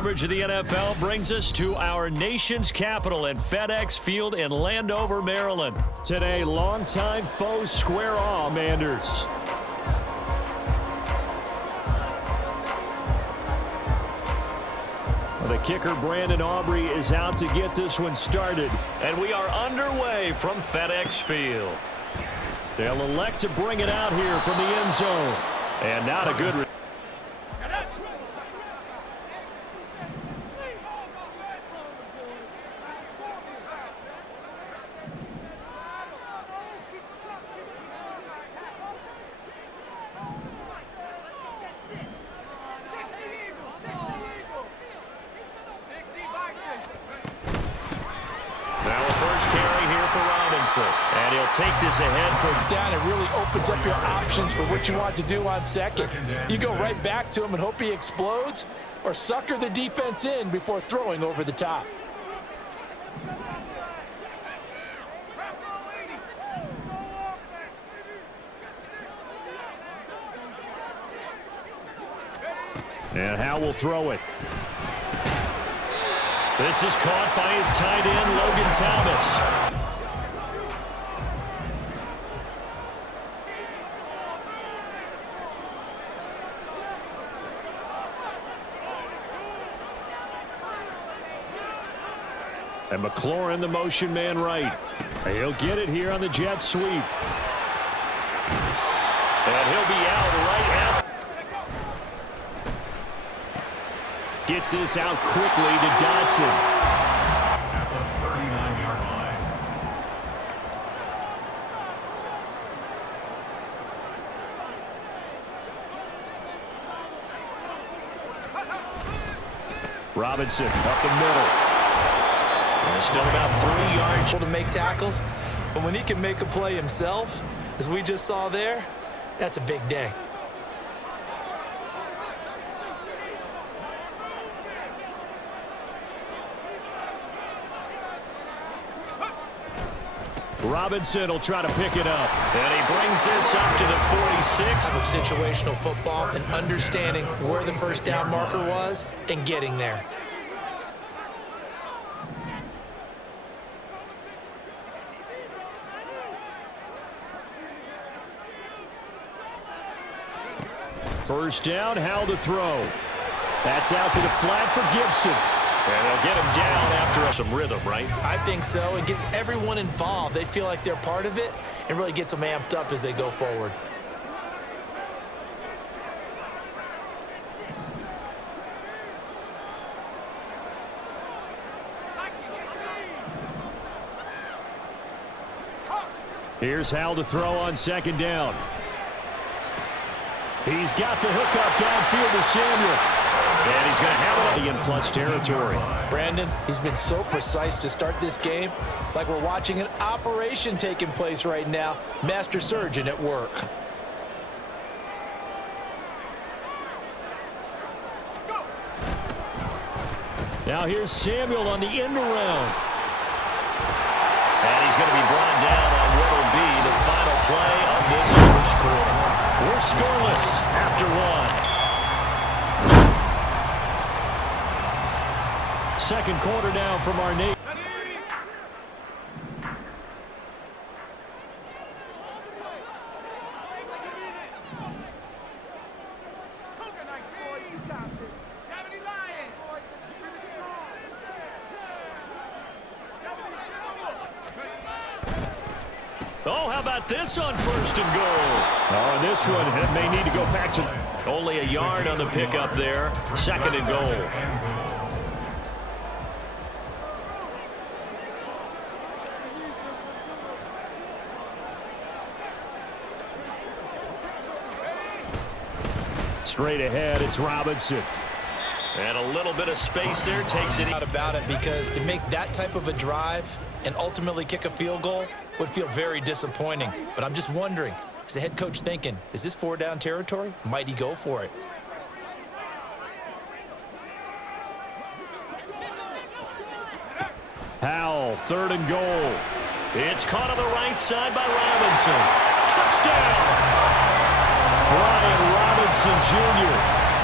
coverage of the NFL brings us to our nation's capital at FedEx Field in Landover, Maryland. Today, longtime foes square off, Manders. The kicker, Brandon Aubrey, is out to get this one started. And we are underway from FedEx Field. They'll elect to bring it out here from the end zone. And not a good... And he'll take this ahead from down. It really opens up your options for what you want to do on second. You go right back to him and hope he explodes, or sucker the defense in before throwing over the top. And Howe will throw it. This is caught by his tight end, Logan Thomas. And McLaurin, the motion man right. He'll get it here on the jet sweep. And he'll be out right out. Gets this out quickly to Dodson. At the 39-yard line. Robinson up the middle. And still about 3 yards. To make tackles, but when he can make a play himself, as we just saw there, that's a big day. Robinson will try to pick it up. And he brings this up to the 46. Of situational football and understanding where the first down marker was and getting there. First down, Howe to throw. That's out to the flat for Gibson. And they'll get him down after some rhythm, right? I think so. It gets everyone involved. They feel like they're part of it and really gets them amped up as they go forward. Here's Howe to throw on second down. He's got the hookup downfield to Samuel. And he's going to have it in plus territory. Brandon, he's been so precise to start this game, like we're watching an operation taking place right now. Master surgeon at work. Now here's Samuel on the end around. And he's going to be brought down on what will be the final play of this first quarter. We're scoreless after one. Second quarter now from our nation. Oh, how about this on first and goal? Oh, and this one may need to go back to only a yard on the pickup there. Second and goal. Straight ahead, it's Robinson. And a little bit of space there takes it. Not about it, because to make that type of a drive and ultimately kick a field goal would feel very disappointing. But I'm just wondering, is the head coach thinking, is this 4-down territory? Might he go for it? Howell, third and goal. It's caught on the right side by Robinson. Touchdown! Brian Robinson Jr.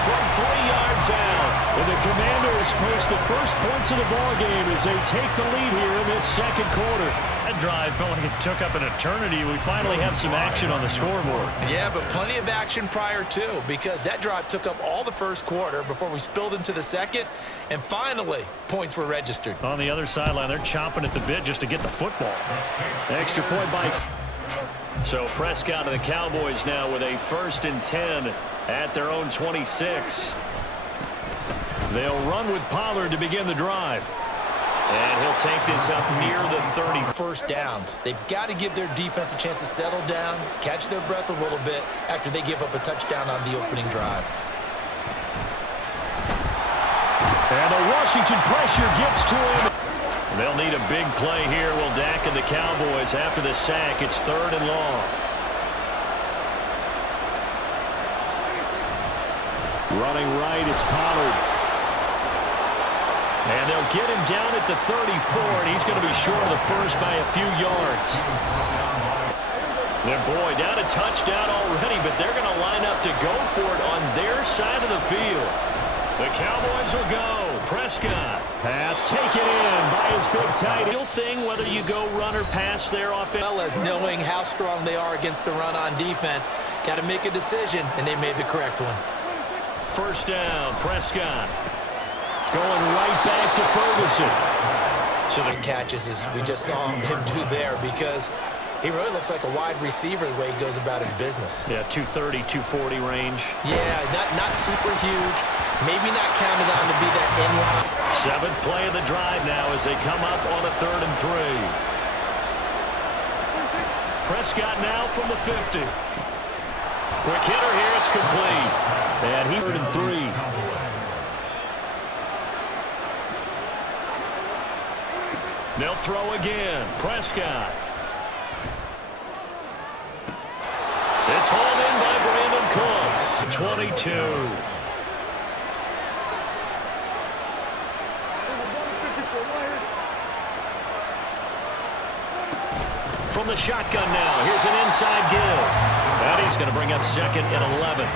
from 3 yards out. And the Commanders post the first points of the ball game as they take the lead here in this second quarter. That drive felt like it took up an eternity. We finally have some action on the scoreboard. Yeah, but plenty of action prior to, because that drive took up all the first quarter before we spilled into the second, and finally, points were registered. On the other sideline, they're chomping at the bit just to get the football. Extra point by... So Prescott and the Cowboys now with a 1st and 10 at their own 26. They'll run with Pollard to begin the drive. And he'll take this up near the 30. First downs. They've got to give their defense a chance to settle down, catch their breath a little bit after they give up a touchdown on the opening drive. And the Washington pressure gets to him. They'll need a big play here. Will Dak and the Cowboys after the sack. It's 3rd and long. Running right, it's Pollard. And they'll get him down at the 34, and he's going to be short of the first by a few yards. Their boy down a touchdown already, but they're going to line up to go for it on their side of the field. The Cowboys will go. Prescott. Pass taken in by his big tight end. Thing whether you go run or pass their offense. As well as knowing how strong they are against the run on defense. Got to make a decision, and they made the correct one. 1st down, Prescott. Going right back to Ferguson. So the catches, as we just saw him do there, because he really looks like a wide receiver the way he goes about his business. Yeah, 230, 240 range. Yeah, not super huge. Maybe not counted on to be that in-line. 7th play of the drive now as they come up on a 3rd and 3. Prescott now from the 50. Quick hitter here, it's complete. And he 3rd and 3. They'll throw again. Prescott. It's hauled in by Brandon Cooks. 22. From the shotgun now. Here's an inside give. And he's going to bring up 2nd and 11.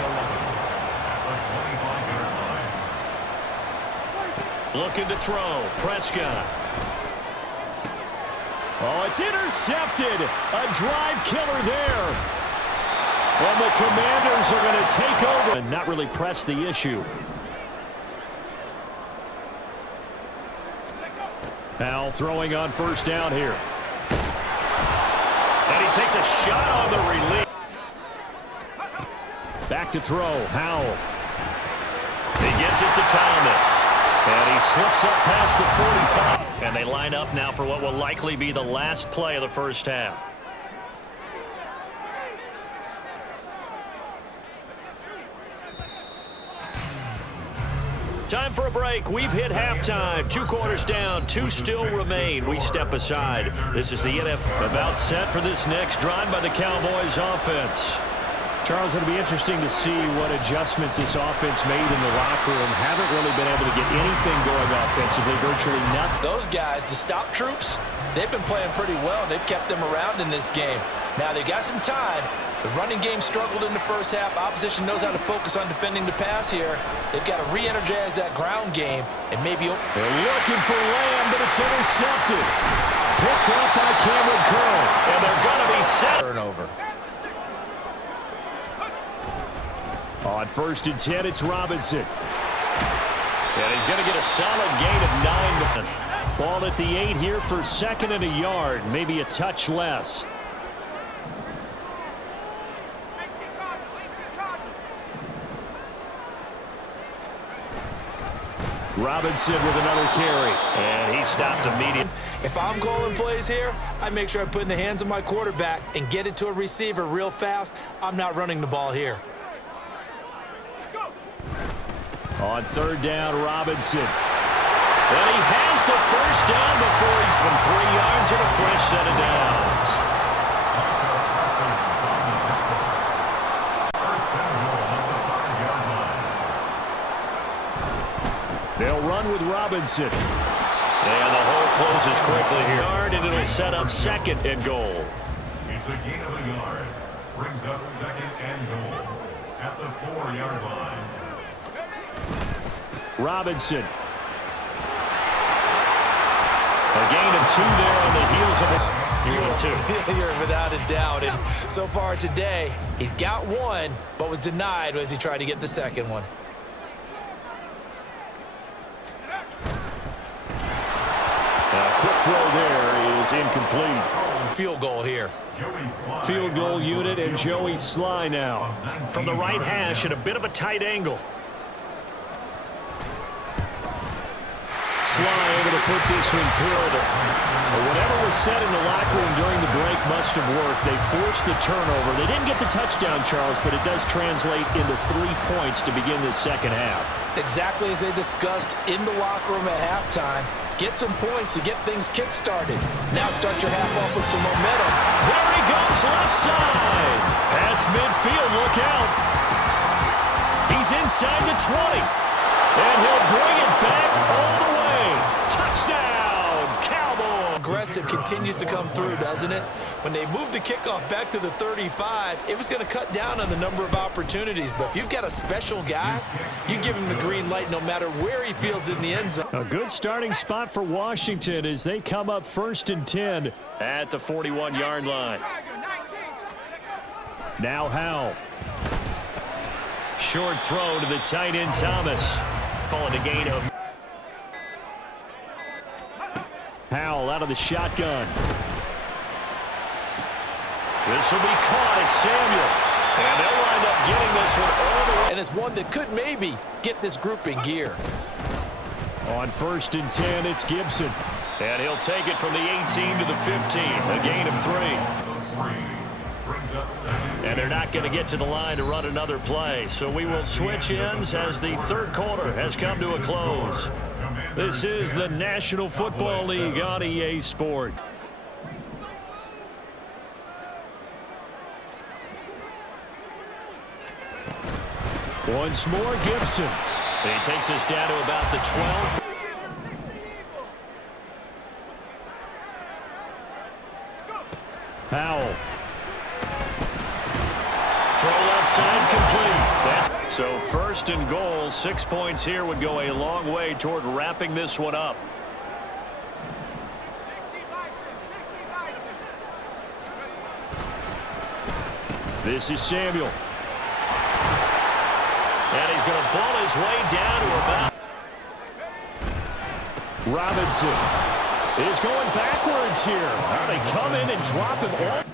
Looking to throw. Prescott. Oh, it's intercepted. A drive killer there. And the Commanders are going to take over and not really press the issue. Powell throwing on 1st down here. And he takes a shot on the release. Back to throw. Howell. He gets it to Thomas. And he slips up past the 45. And they line up now for what will likely be the last play of the first half. Time for a break. We've hit halftime. 2 quarters down. 2 still remain. We step aside. This is the NFL. About set for this next drive by the Cowboys offense. Charles, it'll be interesting to see what adjustments this offense made in the locker room. Haven't really been able to get anything going offensively, virtually nothing. Those guys, the stop troops, they've been playing pretty well. They've kept them around in this game. Now they got some time. The running game struggled in the first half. Opposition knows how to focus on defending the pass here. They've got to re-energize that ground game and maybe... They're looking for Lamb, but it's intercepted. Picked up by Cameron Curl, and they're going to be set. Turnover. On 1st and 10, it's Robinson. And he's going to get a solid gain of 9. Ball at the 8 here for 2nd and a yard, maybe a touch less. Robinson with another carry, and he stopped immediately. If I'm calling plays here, I make sure I put in the hands of my quarterback and get it to a receiver real fast. I'm not running the ball here. On 3rd down, Robinson. And he has the 1st down before he's been 3 yards and a fresh set of downs. They'll run with Robinson. And the hole closes quickly here. And it'll set up 2nd and goal. It's a gain of a yard. Brings up 2nd and goal at the 4-yard line. Robinson. A gain of 2 there on the heels of it. You're without a doubt. And so far today, he's got 1, but was denied as he tried to get the second one. A quick throw there is incomplete. Field goal here. Field goal unit and Joey Sly now. From the right hash at a bit of a tight angle. Sly able to put this one through. But whatever was said in the locker room during the break must have worked. They forced the turnover. They didn't get the touchdown, Charles, but it does translate into 3 points to begin this second half. Exactly as they discussed in the locker room at halftime. Get some points to get things kick-started. Now start your half off with some momentum. There he goes, left side. Past midfield, look out. He's inside the 20. And he'll bring it back all the way. Touchdown, Cowboys. Aggressive continues to come through, doesn't it? When they moved the kickoff back to the 35, it was going to cut down on the number of opportunities. But if you've got a special guy, you give him the green light no matter where he fields in the end zone. A good starting spot for Washington as they come up 1st and 10 at the 41-yard line. Now Howell. Short throw to the tight end Thomas. Calling a gain of. Howell out of the shotgun. This will be caught. It's Samuel. And they'll wind up getting this one all the way. And it's one that could maybe get this group in gear. On 1st and 10, it's Gibson. And he'll take it from the 18 to the 15. A gain of 3. And they're not going to get to the line to run another play. So we will switch ends as the third quarter has come to a close. This is the National Football League on EA Sport. Once more, Gibson. He takes us down to about the 12. Howell. Throw left side complete. So 1st and goal, 6 points here would go a long way toward wrapping this one up. This is Samuel. And he's going to ball his way down to about. Robinson is going backwards here. Now they come in and drop him all.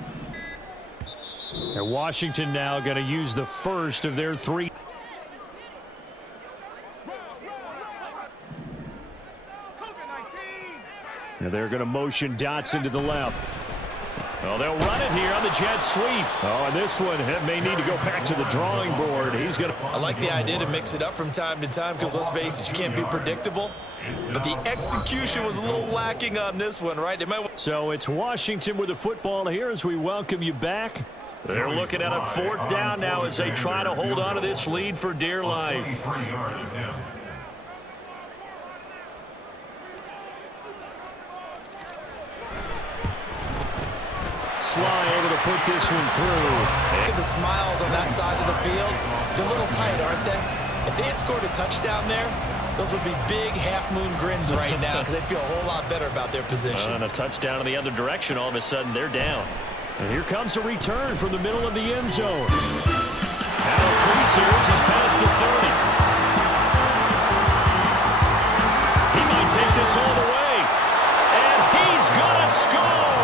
And Washington now going to use the first of their 3. Now they're going to motion Dotson to the left. Well, they'll run it here on the jet sweep. Oh, and this one may need to go back to the drawing board. He's going to. I like the idea to mix it up from time to time because, let's face it, you can't be predictable. But the execution was a little lacking on this one, right? So it's Washington with the football here as we welcome you back. They're looking at a 4th down now as they try to hold on to this lead for dear life. Sly able to put this one through. Look at the smiles on that side of the field. They're a little tight, aren't they? If they had scored a touchdown there, those would be big half-moon grins right now because they'd feel a whole lot better about their position. And a touchdown in the other direction, all of a sudden they're down. And here comes a return from the middle of the end zone. Now Creasers is past the 30. He might take this all the way. And he's going to score.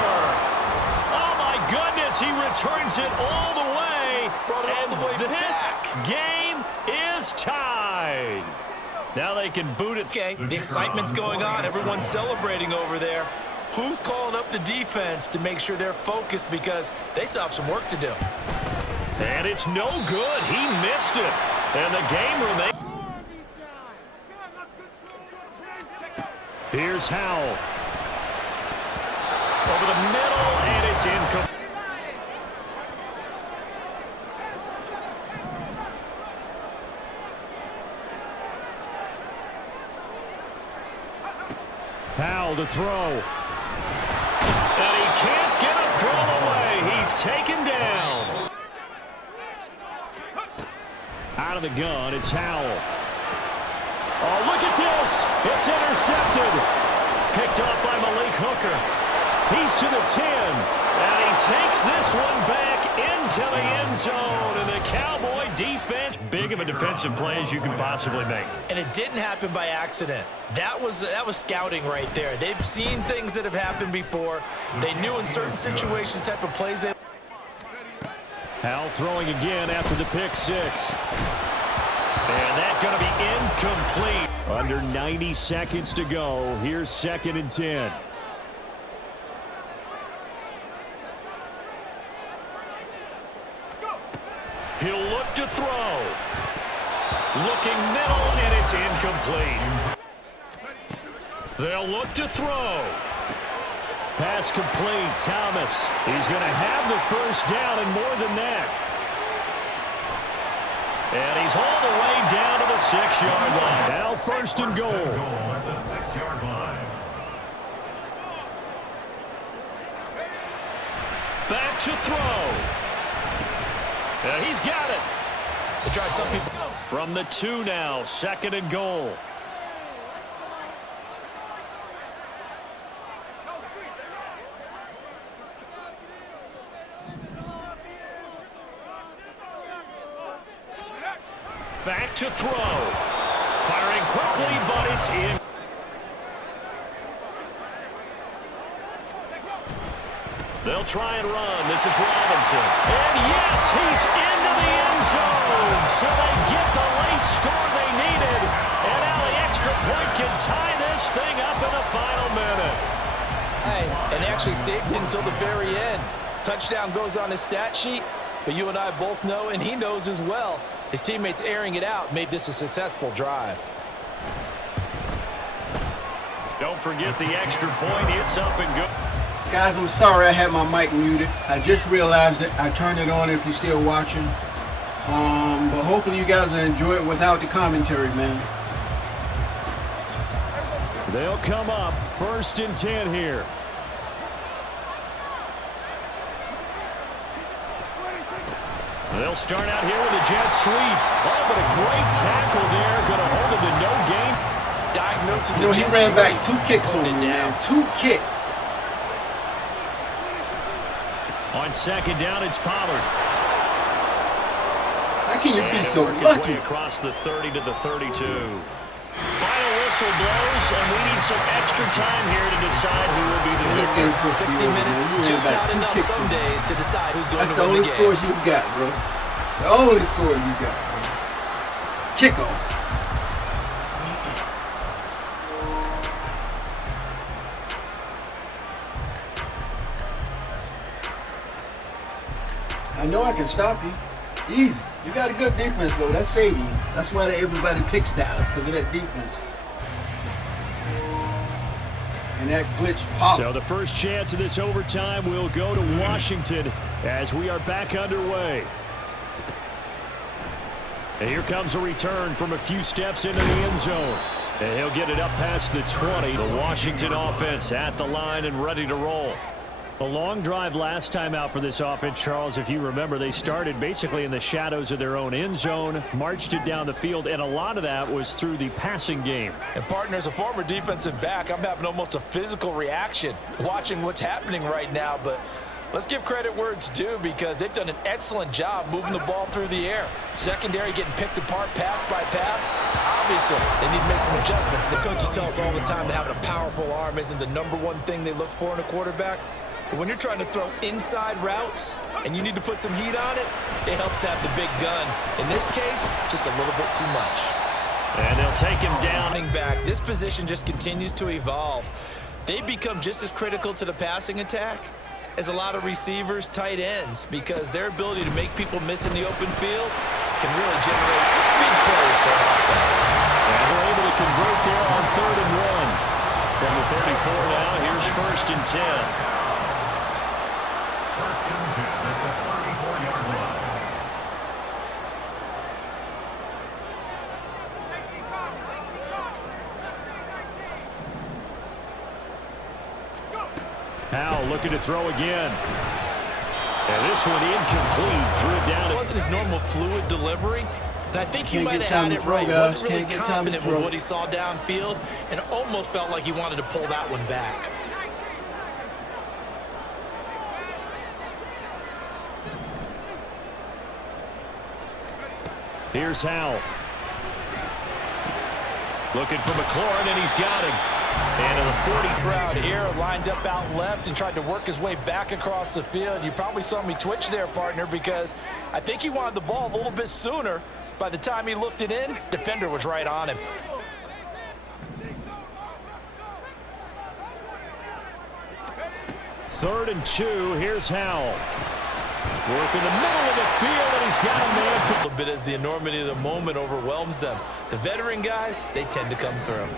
Oh, my goodness. He returns it all the way. Brought it all the way back. This game is tied. Now they can boot it. Okay, the excitement's going on. Everyone's celebrating over there. Who's calling up the defense to make sure they're focused because they still have some work to do? And it's no good. He missed it. And the game remains. Here's Howell. Over the middle, and it's incomplete. Howell to throw. And he can't get a throw away. He's taken down. Out of the gun, it's Howell. Oh, look at this. It's intercepted. Picked up by Malik Hooker. He's to the 10. And he takes this one back into the end zone. And the Cowboy defense, big of a defensive play as you can possibly make. And it didn't happen by accident. That was scouting right there. They've seen things that have happened before. They knew in certain situations the type of plays they... Hal throwing again after the pick six. And that's going to be incomplete. Under 90 seconds to go. Here's 2nd and 10. He'll look to throw. Looking middle, and it's incomplete. They'll look to throw. Pass complete. Thomas. He's going to have the first down and more than that. And he's all the way down to the 6-yard line. Now 1st and goal. At the 6-yard line. Back to throw. He's got it. They try some people. From the 2 now, 2nd and goal. Back to throw. Firing quickly, but it's in. They'll try and run. This is Robinson. And yes, he's into the end zone. So they get the late score they needed. And now the extra point can tie this thing up in the final minute. Hey, and actually saved it until the very end. Touchdown goes on his stat sheet, but you and I both know, and he knows as well, his teammates airing it out made this a successful drive. Don't forget the extra point. It's up and good. Guys, I'm sorry I had my mic muted. I just realized it. I turned it on if you're still watching. But hopefully you guys will enjoy it without the commentary, man. They'll come up 1st and 10 here. They'll start out here with a jet sweep. Oh, but a great tackle there. Going to hold him to no gain. Diagnosing You know, he ran back 2 kicks on me, man. 2 kicks. On 2nd down, it's Pollard. How can you be so His lucky? way across the 30 to the 32. Final whistle blows, and we need some extra time here to decide who will be the This victor. game's supposed to 60 be over, minutes, man. You ran just back not 2 enough kicks on some me. days to decide who's going That's to the win only the game. scores you got, bro. The only score you got, bro. Kickoffs. I know I can stop you. Easy. You got a good defense, though. That's saving you. That's why everybody picks Dallas, because of that defense. And that glitch pop. So the first chance of this overtime will go to Washington as we are back underway. And here comes a return from a few steps into the end zone. And he'll get it up past the 20. The Washington offense at the line and ready to roll. A long drive last time out for this offense, Charles. If you remember, they started basically in the shadows of their own end zone, marched it down the field, and a lot of that was through the passing game. And, partner, as a former defensive back, I'm having almost a physical reaction watching what's happening right now. But let's give credit where it's due because they've done an excellent job moving the ball through the air. Secondary getting picked apart pass by pass. Obviously, they need to make some adjustments. The coaches tell us all the time that having a powerful arm isn't the #1 thing they look for in a quarterback. But when you're trying to throw inside routes and you need to put some heat on it, it helps have the big gun. In this case, just a little bit too much. And they'll take him down. Running back, this position just continues to evolve. They become just as critical to the passing attack as a lot of receivers, tight ends, because their ability to make people miss in the open field can really generate big plays for an offense. And we're able to convert there on 3rd and 1. From the 34 now, here's 1st and 10. First and 10 at the 34-yard line. Howell looking to throw again. And this one incomplete. Threw it down. It wasn't his normal fluid delivery, And I think he Can't might get have time had to it throw, right. guys. Wasn't really Can't get time to confident with throw. what he saw downfield and almost felt like he wanted to pull that one back. Here's Howell. Looking for McLaurin, and he's got him. And to the 40. Crowd here lined up out left and tried to work his way back across the field. You probably saw me twitch there, partner, because I think he wanted the ball a little bit sooner. By the time he looked it in, defender was right on him. Third and 2. Here's Howell. Work in the middle of the field, and he's got a man. A little bit as the enormity of the moment overwhelms them. The veteran guys, they tend to come through.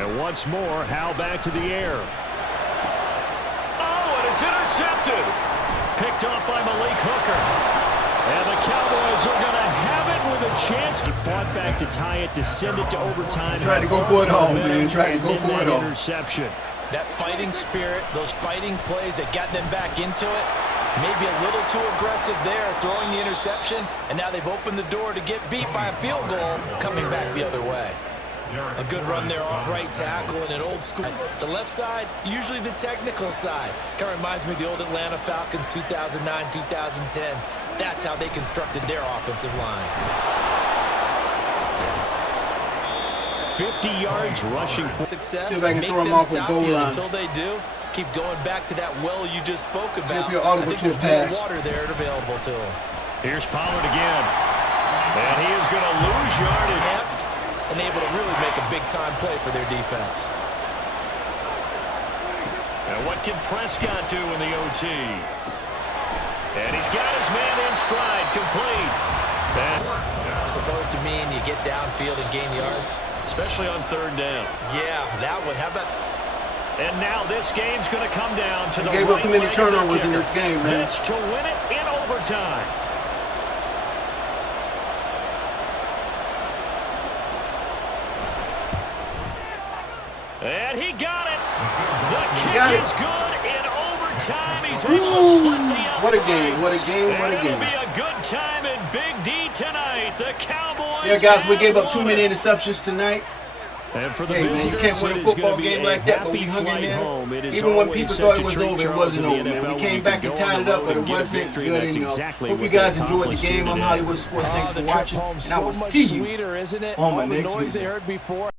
And once more, Howell back to the air. Oh, and it's intercepted. Picked off by Malik Hooker. And the Cowboys are going to have it with a chance. He fought back to tie it, to send it to overtime. Tried to go for it all, man. Tried to go for it all. Interception. That fighting spirit, those fighting plays that got them back into it, maybe a little too aggressive there, throwing the interception, and now they've opened the door to get beat by a field goal, coming back the other way. A good run there off right tackle and an old school. The left side, usually the technical side. Kind of reminds me of the old Atlanta Falcons 2009, 2010. That's how they constructed their offensive line. 50 yards rushing for Success, See if I can make throw 'em them off with stop goal you. line. Until they do, keep going back to that well you just spoke if about. you're I audible think to a there's pass. more water there available to him. Here's Pollard again. And he is going to lose yardage. Heft and able to really make a big-time play for their defense. And what can Prescott do in the OT? And he's got his man in stride, complete. That's Supposed to mean you get downfield and gain yards. especially on third down. Yeah, that one. How about... And now this game's going to come down to the Gave up too many right leg of the turnovers in kicker. this game, man. This to win it in overtime. And he got it. The kick is good in overtime. He's able to split the What a game, what a game, what a and game. it'll be a good time in Big D tonight. The Cowboys. Yeah, guys, we have gave up too won many it. interceptions tonight. And for the Hey, man, you visitors, can't win it a is football gonna be game a like that, but we happy hung in flight there. home. It is Even when always people such thought a it was treat, over, it Charles, wasn't in the over, man. NFL We when came you back can and go on tied it the up, road but it and get a wasn't victory. good That's enough. exactly Hope what you they guys enjoyed the accomplished here game. I'm today. Hollywood Sports. Thanks Oh, for the trip watching, home and I will so much see you sweeter, isn't it? on my All the next noise they video. heard before.